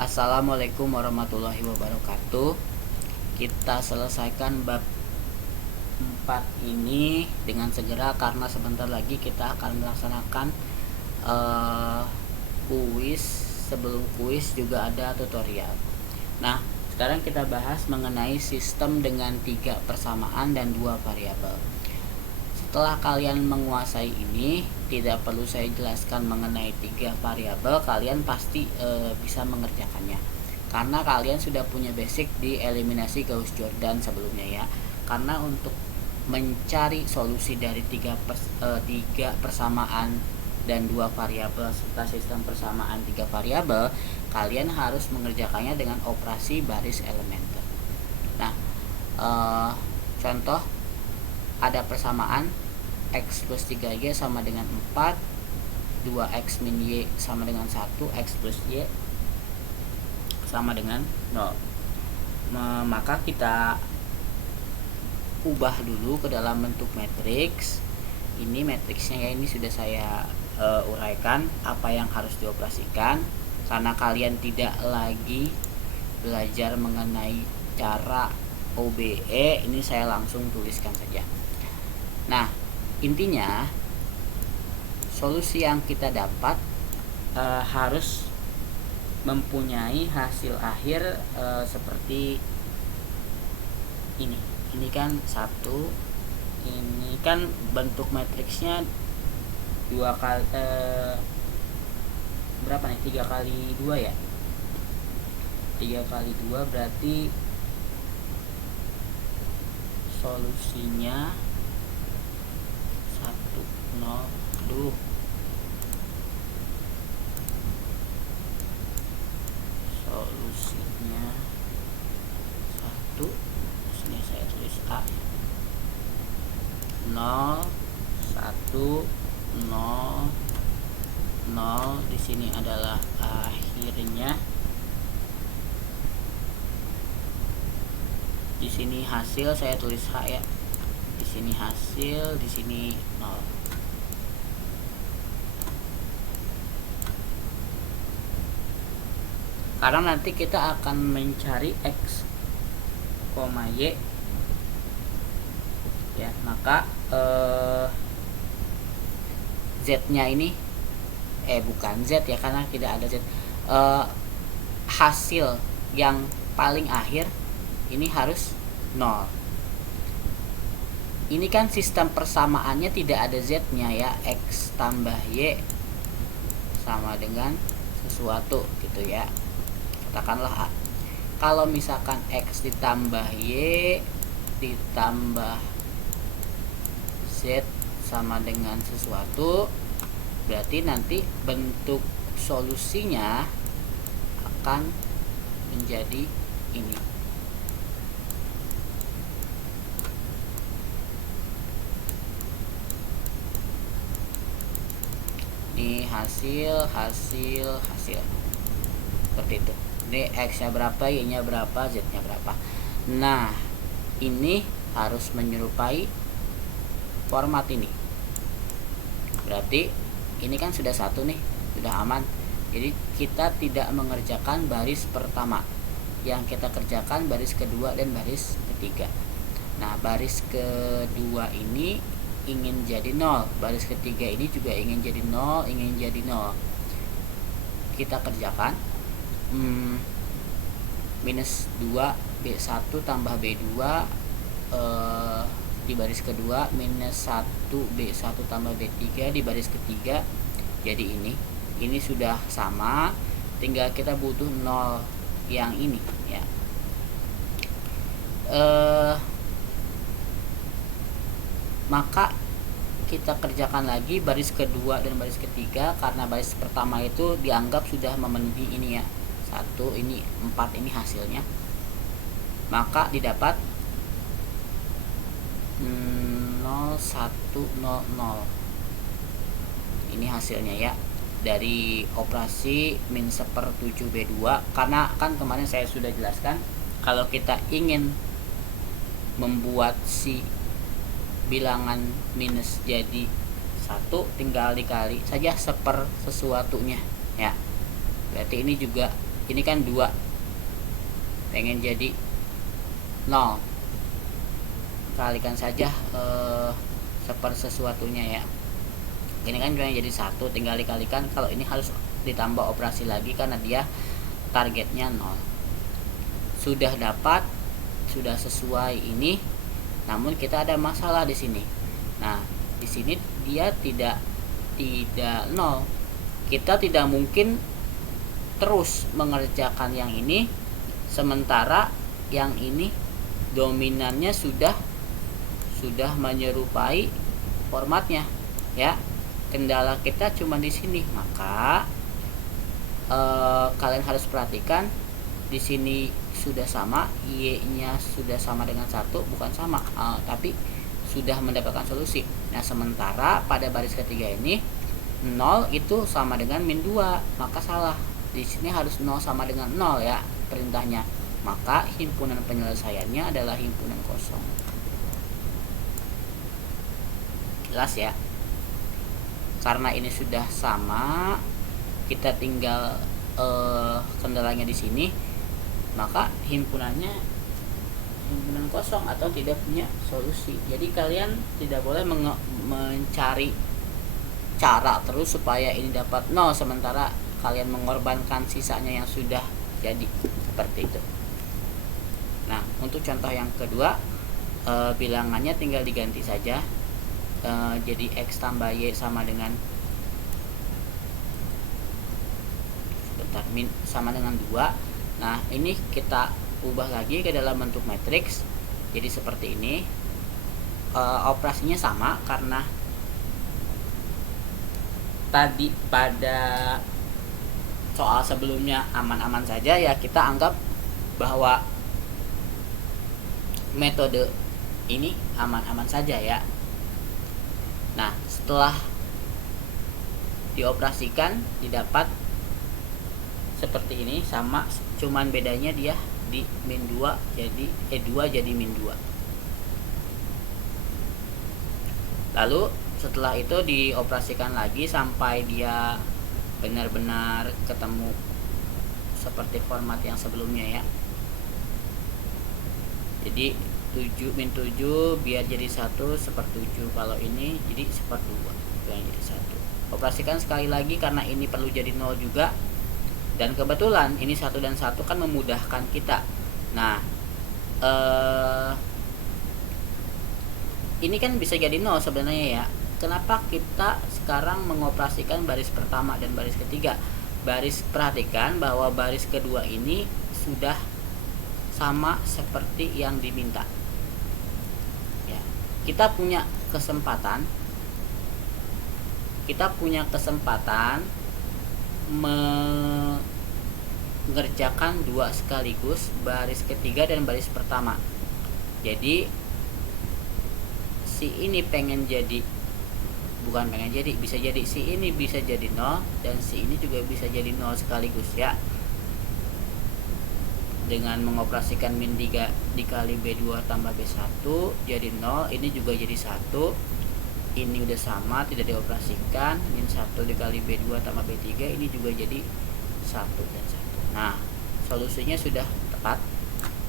Assalamualaikum warahmatullahi wabarakatuh. Kita selesaikan bab 4 ini dengan segera karena sebentar lagi kita akan melaksanakan kuis. Sebelum kuis juga ada tutorial. Nah, sekarang kita bahas mengenai sistem dengan 3 persamaan dan 2 variabel. Setelah kalian menguasai ini, tidak perlu saya jelaskan mengenai 3 variabel, kalian pasti bisa mengerjakannya karena kalian sudah punya basic di eliminasi Gauss-Jordan sebelumnya ya. Karena untuk mencari solusi dari 3 persamaan dan 2 variabel serta sistem persamaan 3 variabel, kalian harus mengerjakannya dengan operasi baris elementer. Nah, contoh ada persamaan x plus 3y sama dengan 4, 2x min y sama dengan 1, x plus y sama dengan 0. Maka kita ubah dulu ke dalam bentuk matriks. Ini matriksnya ya, ini sudah saya uraikan apa yang harus dioperasikan. Karena kalian tidak lagi belajar mengenai cara OBE, ini saya langsung tuliskan saja. Nah, intinya solusi yang kita dapat harus mempunyai hasil akhir seperti ini. Ini kan 1, ini kan bentuk matriksnya 2 kali berapa nih? 3 kali 2 ya. 3 kali 2 berarti solusinya 1, 0, aduh, solusinya 1, sini saya tulis A, 0, 1, 0, 0, di sini adalah akhirnya, di sini hasil saya tulis H ya, di sini hasil, di sini 0. Karena nanti kita akan mencari x, y ya, maka z-nya ini bukan z ya, karena tidak ada z. Hasil yang paling akhir ini harus 0. Ini kan sistem persamaannya tidak ada z-nya ya, x tambah y sama dengan sesuatu gitu ya. Katakanlah A. Kalau misalkan x ditambah y ditambah z sama dengan sesuatu, berarti nanti bentuk solusinya akan menjadi ini. Ini hasil seperti itu. Ini x nya berapa, y nya berapa, z nya berapa. Nah, ini harus menyerupai format ini. Berarti ini kan sudah 1 nih, sudah aman. Jadi kita tidak mengerjakan baris pertama, yang kita kerjakan baris kedua dan baris ketiga. Nah, baris kedua ini ingin jadi 0, baris ketiga ini juga ingin jadi 0, ingin jadi 0. Kita kerjakan minus 2 B1 tambah B2 di baris kedua, minus 1 B1 tambah B3 di baris ketiga. Jadi ini sudah sama, tinggal kita butuh 0 yang ini ya. Maka kita kerjakan lagi baris kedua dan baris ketiga, karena baris pertama itu dianggap sudah memenuhi ini ya, 1, ini 4, ini hasilnya. Maka didapat 0, 1, 0, 0. Ini hasilnya ya, dari operasi min 1/7 B2. Karena kan kemarin saya sudah jelaskan, kalau kita ingin membuat si bilangan minus jadi 1, tinggal dikali saja sesuatunya ya. Berarti ini juga ini kan 2 pengen jadi 0, kalikan saja sesuatunya ya. Ini kan pengen jadi 1, tinggal dikalikan. Kalau ini harus ditambah operasi lagi karena dia targetnya 0. Sudah dapat, sudah sesuai ini, namun kita ada masalah di sini. Nah, di sini dia tidak 0. Kita tidak mungkin terus mengerjakan yang ini sementara yang ini dominannya sudah menyerupai formatnya ya. Kendala kita cuma di sini, maka kalian harus perhatikan di sini sudah sama, y-nya sudah sama dengan 1, bukan sama, tapi sudah mendapatkan solusi. Nah, sementara pada baris ketiga ini 0 itu sama dengan min 2, maka salah. Di sini harus 0 sama dengan 0 ya perintahnya. Maka himpunan penyelesaiannya adalah himpunan kosong. Jelas ya? Karena ini sudah sama, kita tinggal kendalanya di sini, maka himpunan kosong atau tidak punya solusi. Jadi kalian tidak boleh mencari cara terus supaya ini dapat 0 sementara kalian mengorbankan sisanya yang sudah jadi, seperti itu. Nah, untuk contoh yang kedua, bilangannya tinggal diganti saja. Jadi X tambah Y sama dengan sama dengan 2. Nah, ini kita ubah lagi ke dalam bentuk matriks. Jadi seperti ini. Operasinya sama karena tadi pada soal sebelumnya aman-aman saja ya, kita anggap bahwa metode ini aman-aman saja ya. Nah, setelah dioperasikan didapat seperti ini, sama, cuman bedanya dia di min 2 jadi 2 jadi min 2. Lalu setelah itu dioperasikan lagi sampai dia benar-benar ketemu seperti format yang sebelumnya ya. Jadi 7 min 7 biar jadi 1 seper-7. Kalau ini jadi seper-2 biar jadi 1. Operasikan sekali lagi karena ini perlu jadi 0 juga. Dan kebetulan ini 1 dan 1 kan memudahkan kita. Nah, ini kan bisa jadi 0 sebenarnya ya. Kenapa kita sekarang mengoperasikan baris pertama dan baris ketiga? Perhatikan bahwa baris kedua ini sudah sama seperti yang diminta ya. Kita punya kesempatan mengerjakan 2 sekaligus, baris ketiga dan baris pertama. Jadi si ini bisa jadi si ini bisa jadi 0 dan si ini juga bisa jadi 0 sekaligus ya. Dengan mengoperasikan min 3 dikali B2 tambah B1 jadi 0, ini juga jadi 1. Ini udah sama, tidak dioperasikan. Min 1 dikali B2 tambah B3 ini juga jadi 1 dan 1. Nah, solusinya sudah tepat.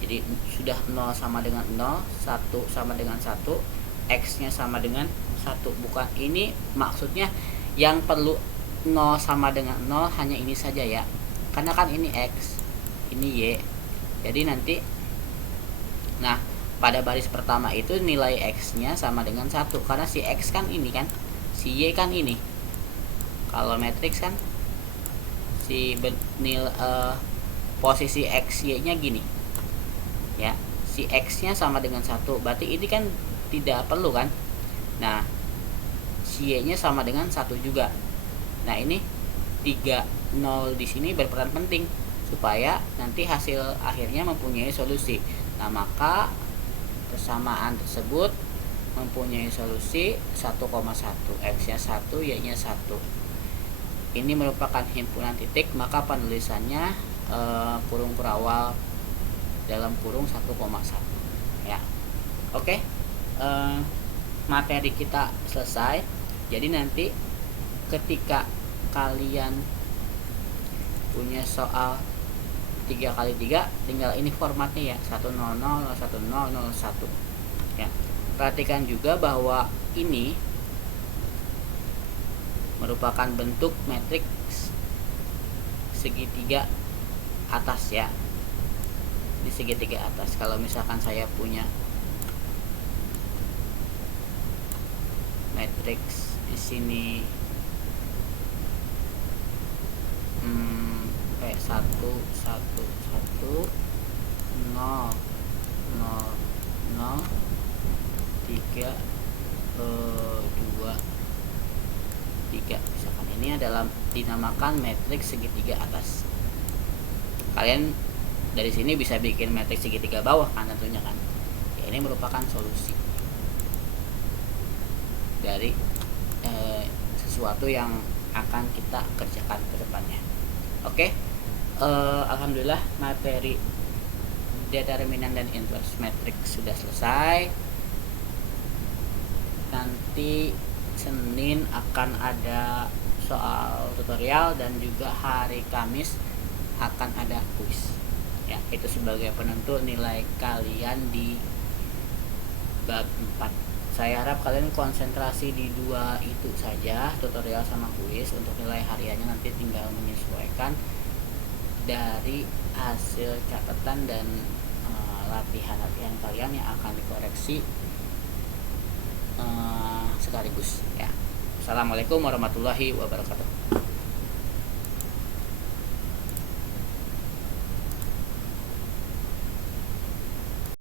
Jadi sudah 0 sama dengan 0, 1 sama dengan 1, X-nya sama dengan 1. Bukan, ini maksudnya yang perlu 0 sama dengan 0 hanya ini saja ya. Karena kan ini X, ini Y. Jadi nanti, nah pada baris pertama itu nilai X-nya sama dengan 1 karena si X kan ini kan, si Y kan ini. Kalau matriks kan si posisi X Y-nya gini ya, si X-nya sama dengan 1, berarti ini kan tidak perlu kan. Nah, si Y-nya sama dengan 1 juga. Nah, ini 3 0 di sini berperan penting supaya nanti hasil akhirnya mempunyai solusi. Nah, maka persamaan tersebut mempunyai solusi 1,1, X-nya 1, Y-nya 1. Ini merupakan himpunan titik, maka penulisannya kurung kurawal dalam kurung 1,1 ya. Oke. Materi kita selesai. Jadi nanti ketika kalian punya soal 3 kali 3 tinggal ini formatnya ya, 100 1001 ya. Perhatikan juga bahwa ini merupakan bentuk matriks segitiga atas ya, di segitiga atas. Kalau misalkan saya punya matriks di sini kayak 1 1 1 0 0 0 3 2 3 misalkan, ini adalah dinamakan matriks segitiga atas. Kalian dari sini bisa bikin matriks segitiga bawah kan tentunya kan ya. Ini merupakan solusi dari sesuatu yang akan kita kerjakan ke depannya. Oke. Alhamdulillah materi determinan dan inverse matrix sudah selesai. Nanti Senin akan ada soal tutorial dan juga hari Kamis akan ada kuis ya. Itu sebagai penentu nilai kalian di bab 4. Saya harap kalian konsentrasi di 2 itu saja, tutorial sama kuis. Untuk nilai hariannya nanti tinggal menyesuaikan dari hasil catatan dan latihan-latihan kalian yang akan dikoreksi sekaligus ya. Assalamualaikum warahmatullahi wabarakatuh.